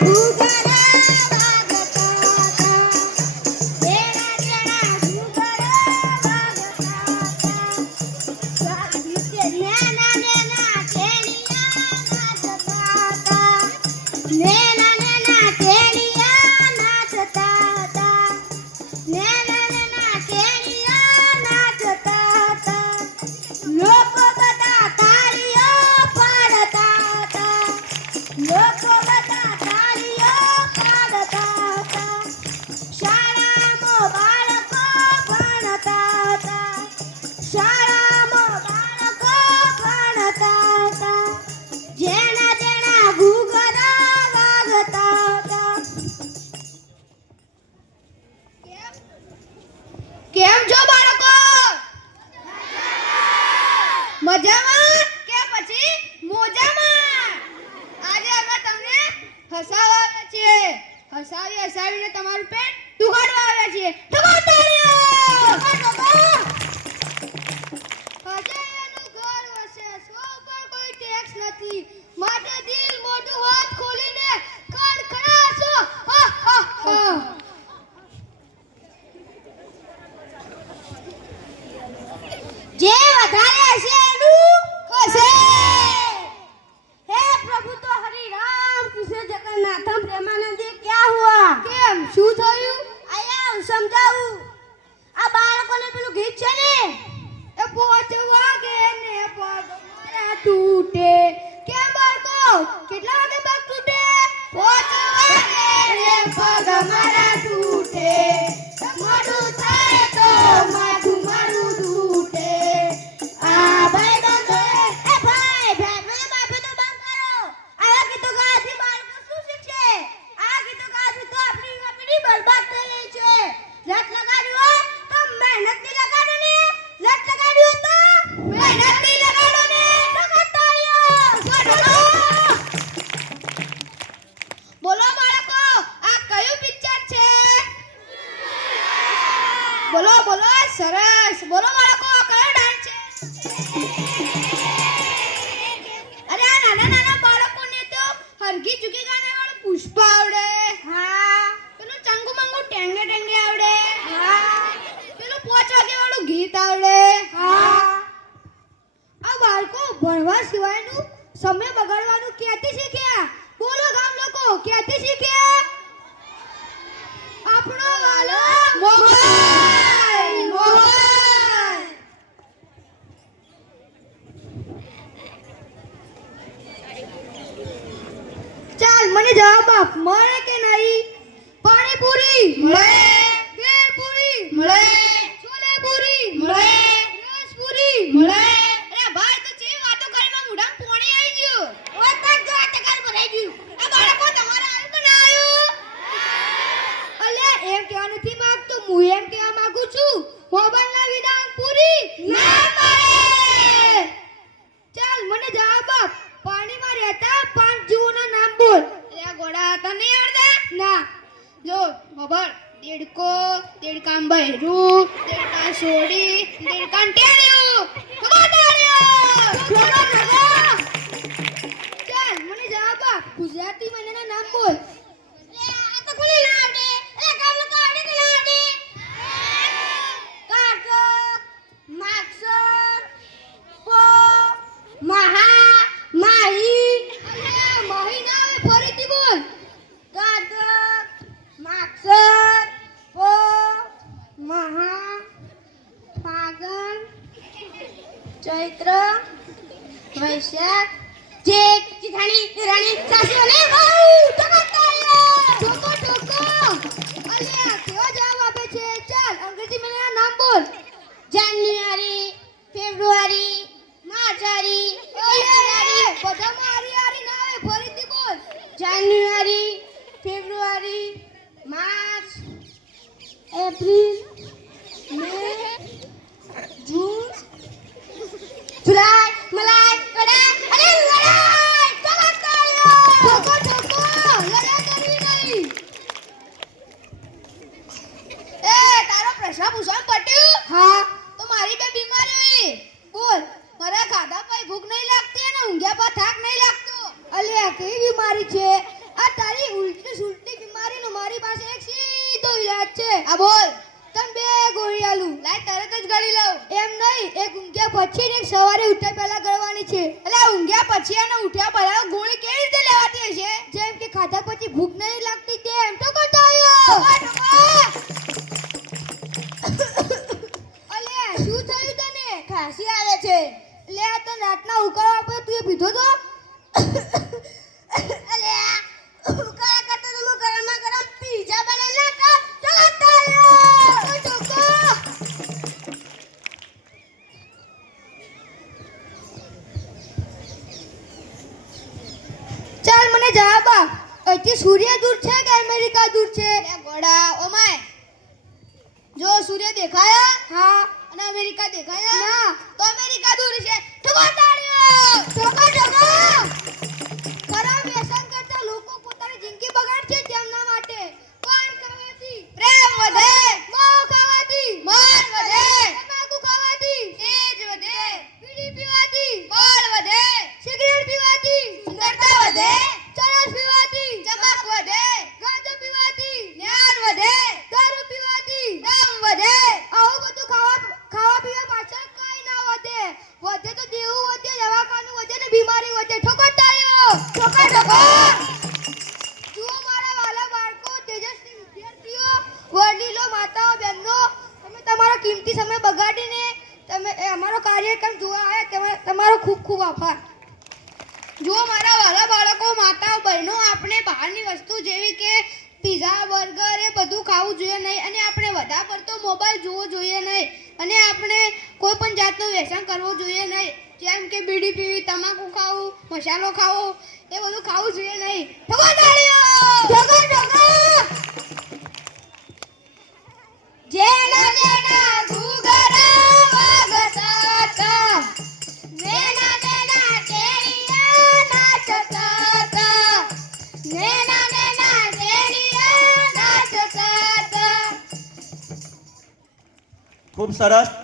કેમ છો બાળકો? મજામાં કે પછી મોજામાં? આજે અમે તમને હસાવવા આવ્યા છીએ. હસાવીને તમારું પેટ દુખાડવા આવ્યા છીએ. ઠોકો તાળીઓ! આજે એનું ઘર વસે, સો પર કોઈ ટેક્સ નથી. માટે દિલ મોટું હાથ ખોલીને ખડખડાશો. હા હા હા. જે વધારે હશે એનું હશે. હે પ્રભુ તો હરિ રામ કૃષ્ણ જગન્નાથમ પ્રેમાનંદે ક્યાં હુઆ? કેમ શું થયું? આયા સમજાવું. આ બાળકોને પેલું ગીત છે ને, એ પોચ વાગે ને પગ મારા તૂટે. કેમ બાળકો, કેટલા વાગે પગ તૂટે? પોચ વાગે ને પગ મારા તૂટે. મોડું થાય તો માથું મારું તૂટે. આ ભાઈ બંધો એ ભાઈ માફી તો બંધ કરો. આવા ગીતો ગાવાથી બાળકો શું શીખશે? આ ગીતો ગાવાથી તો આપણી યુવા પેઢી બરબાદ થઈ રહી છે. લત લગાડ્યું હોય તો મહેનત ની લગાડો ને. લત લગાડ્યું હોય તો મહેનત ની લગાડો ને. બોલો બાળકો, આ કયું પિક્ચર છે? બોલો બોલો, સરસ. બોલો બાળકો, આ કયો ડાન્સ છે? અરે આ નાના બાળકોને તો હરગી ચૂકી ગાને વાળું પુષ્પ આવડે. હા. પેલું ચંગુ મંગુ ટેંગે ટેંગે આવડે. હા. પેલું 5 વાગે વાળું ગીત આવડે. હા. આ બાળકો ભણવા સિવાયનું સમય બગાડવાનું ક્યાંથી શીખ્યા? બોલો ગામ લોકો, ક્યાંથી શીખ્યા? આપણો વાલો મોબાઈલ. ચાલ મને જવાબ આપ, મળે કે નહીં? પાણીપુરી મળે, ભેળપુરી મળે, છોલેપુરી મળે, રસપુરી મળે. અરે ભાઈ તો ચેવી વાતો કરીને મુઢામાં પાણી આવી ગયું. ઓય તક જો આ ટકાર ભરાઈ ગયું. આ બાળકો તમારે આવ્યું કે ના આવ્યું? અલ્યા એમ કહેવા નથી માંગતો, હું એમ કહેવા માંગુ છું, મોબાઈલના વિધાન પૂરી ના મળે. ચાલ મને જવાબ આપ, પાણીમાં રહેતા 5 જીવોના નામ બોલ. અલ્યા ગોડા તને આવડે? ના. જો ખબર, દેડકો, દેડકામ બહેરું, દેડકા સોડી, દેડકાન ટેણ્યું. ખબર ચાલ મને જવાબ આપ, ગુજરાતી મહિનાના નામ બોલ. આ તો કોને ના આવડે? અરે કામ લોકો આવડે કે ના આવડે? કારતક, માગસર, પો, મહા, માહી. અરે માહી ના આવે, ફરીથી બોલ. કારતક, માગસર, પો, મહા, ફાગણ, ચૈત્ર, વૈશાખ, જેઠ, ચિથાણી, રાણી, સાસુ અને વહુ. ઠોકો અલ્યા કેવા જવાબ આપે છે? ચાલ અંગ્રેજી મહિનાના નામ બોલ. જાન્યુઆરી, ફેબ્રુઆરી, માર્ચ, બધામાં આરી ના આવે, ફરીથી બોલ. જાન્યુઆરી, ફેબ્રુઆરી, માર્ચ, એપ્રિલ, મે, જૂન, જુલાઈ, મલાઈ, કડા અને લડાઈ. ઠોકો લડાઈ કરવી નહીં. એ તારો પ્રશ્ન પૂછવા પટ્યું? હા. તો મારી બે બીમારી બોલ. મારા ખાધા પર ભૂખ નહીં લાગતી અને ઊંઘ્યા પર થાક નહીં લાગતો. અલ્યા કેવી બીમારી છે? આ તારી ઉલટી આ બોલ તને બે ગોળી આલું લાય તરત જ ગળી લઉં એમ નહીં એક ઊંઘ્યા પછી ને એક સવારે ઉઠ્યા પહેલા ગળવાની છે એટલે ઊંઘ્યા પછી અને ઉઠ્યા પહેલા ગોળી કેવી રીતે લેવાતી હશે જેમ કે ખાધા પછી ભૂખ નહીં લાગતી તેમ તો કરતો આવ્યો અલે શું થયું તને ખાંસી આવે છે લે આ તને રાતના ઉકાળો આપ્યો તું એ પીધો તો અલે ઉકાળા કરતા તો ગરમા ગરમ પીઝા બનાવી નાખ ચાલ મને જવાબ આપ અહીંથી સૂર્ય દૂર છે કે અમેરિકા દૂર છે એ ગોડા ઓમાય જો સૂર્ય દેખાયા હા અને અમેરિકા દેખાયા ના તો અમેરિકા દૂર છે ઠોકો તાળીઓ ઠોકો ખરાબ વ્યસન કરતા લોકો પોતાની જિંદગી બગાડે છે તેમના માટે પાન ખાવાથી પ્રેમ વધે મોહ ખાવાથી માન વધે તમાકુ ખાવાથી તેજ વધે બીડી પીવાથી બળ વધે સિગરેટ પીવાથી સુંદરતા વધે ચરસ પીવાથી ચમક વધે ગાંજો પીવાથી જ્ઞાન વધે દારૂ પીવાથી દમ વધે આવું બધું ખાવા પીવા પાછળ કઈ ના વધે વધે તો દેવું વધે દવાખાનું વધે ને બીમારી વધે ઠોકો તાળીઓ ઠોકો જુઓ મારા વાલા બાળકો તેજસ્વી વિદ્યાર્થીઓ વડીલો માતાઓ બહેનો તમે તમારો કિંમતી સમય બગાડીને તમે અમારો કાર્યક્રમ જોવા આવ્યા તમારો ખૂબ ખૂબ આભાર જુઓ મારા વાલા બાળકો માતાઓ બહેનો આપણે બહારની વસ્તુ જેવી કે પીઝા બર્ગર એ બધું ખાવું જોઈએ નહીં અને આપણે વધારે પડતો મોબાઈલ જોવો જોઈએ નહીં અને આપણે કોઈ પણ જાતનું વ્યસન કરવું જોઈએ નહીં જેમ કે બીડી પીવી તમાકુ ખાવું મસાલો ખાવો એ બધું ખાવું જોઈએ નહીં ઠોકો તાળીઓ ઠોકો જેના જેના ઘૂઘરા વાગતા હતા નેના નેના કેરિયા નાચતા હતા નેના નેના કેરિયા નાચતા હતા ખૂબ સરસ.